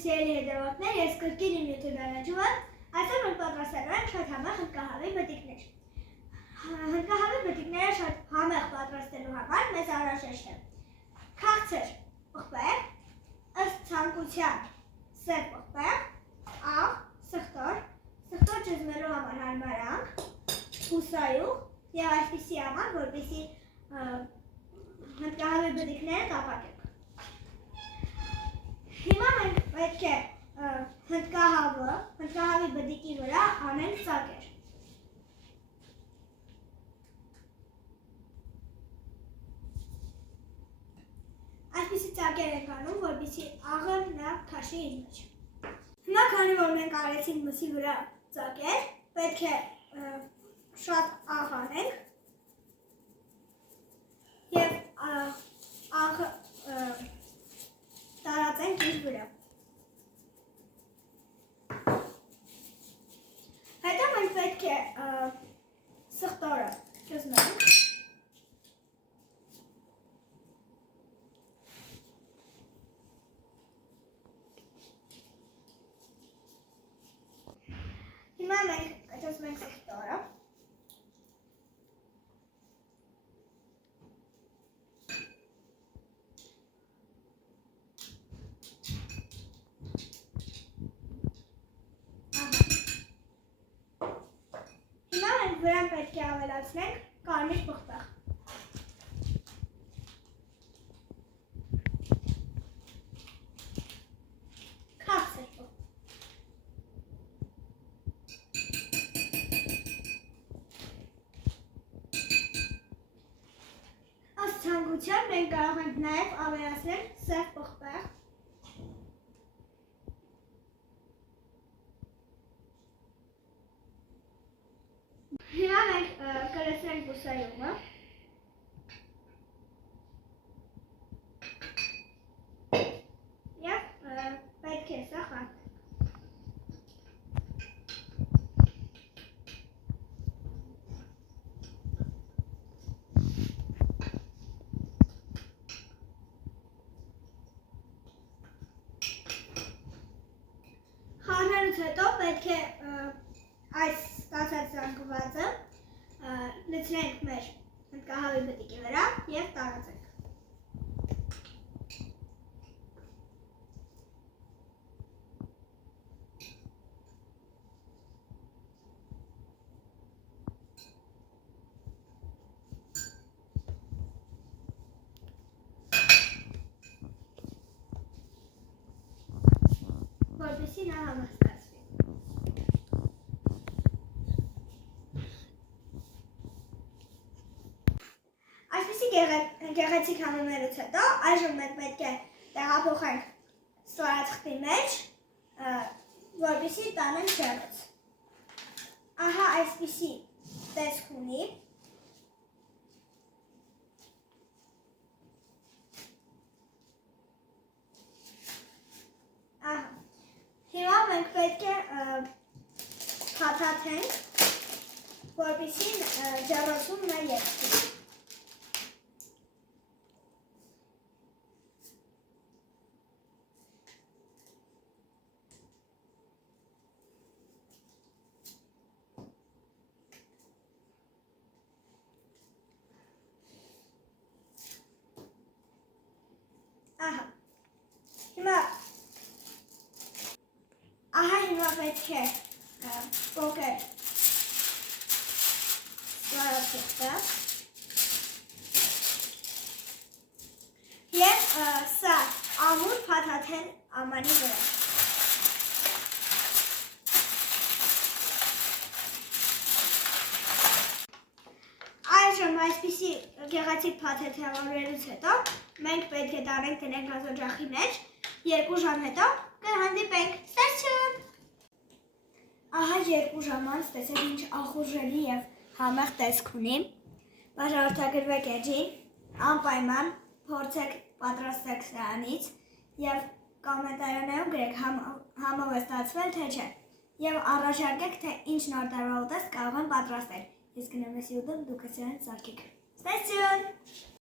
Սիրելի հետևորդներ, ես կրկին իմ YouTube դանաճումը, այսօր մենք պատրաստելու ենք շատ համեղ հնդկահավի բտիկներ։ Հնդկահավի բտիկները շատ համեղ պատրաստելու համար մեզ անհրաժեշտ է քաղցր պղպեղ, ըստ ցանկության սև պղպեղ, աղ, սխտոր ճզմելու համար հարմարանք, հուսայուղ և այսպիսի համար, որպեսզի հնդկահավի բտիկները կապակենք։ Հիմա մենք պետք է հնդկահավի բտիկի վրա անենք ծակեր։ Այսպիսի ծակեր ենք անում, որպեսզի աղը նա քաշի իր մեջ։ Հիմա քանի որ մենք արեցինք մսի վրա ծակեր, պետք է շատ աղ անենք և աղը տարածենք իր վրա։ Հետո մենք պետք է սխտորը ճզմենք։ Հիմա մենք ճզմենք սխտորը։ Վրան պետք է ավելացնենք կարմիր պղպեղ։ Քաղցր պղպեղ։ Ըստ ցանկության մենք կարող ենք նաև ավելացնել սև պղպեղ։ Հիմա մենք կլցնենք բուսայուղը։ Եվ պետք է սա խառնենք։ Խառնելուց հետո պետք է այս ստացած զանգվածը լցնենք մեր հնդկահավի բտիկի վրա և տարածենք։ Որպեսզի նա համաստացվի։ Այսպիսի գեղեցիկ համեմելուց հետո այժմ մենք պետք է տեղափոխենք ստորաթղթի մեջ, որպեսզի տանենք ջեռոց։ Ահա այսպիսի տեսք ունի։ Հիմա մենք պետք է փաթաթենք, որպեսզի ջեռոցում նա երթի։ Հիմա պետք է պոկել ստորաթղթը և սա ամուր փաթաթել ամանի վրա։ Այժմ այսպիսի գեղեցիկ փաթեթավորելուց հետո մենք պետք է տանենք դնենք գազօջախի մեջ, 2 ժամ հետո կհանդիպենք։ Ստացիոն։ Ահա 2 ժամ անց տեսեք ինչ ախորժելի և համեղ տեսք ունի։ Բաժանորդագրվեք էջին, անպայման փորձեք պատրաստեք սրանից և կոմենտարիներում գրեք համով է ստացվել թե չէ և առաջարկեք թե ինչ նոր տարվա ուտեստ կարող եմ պատրաստել։ Ես գնամ ես YouTube, դուք սրանից սարքեք։ Ստացիոն։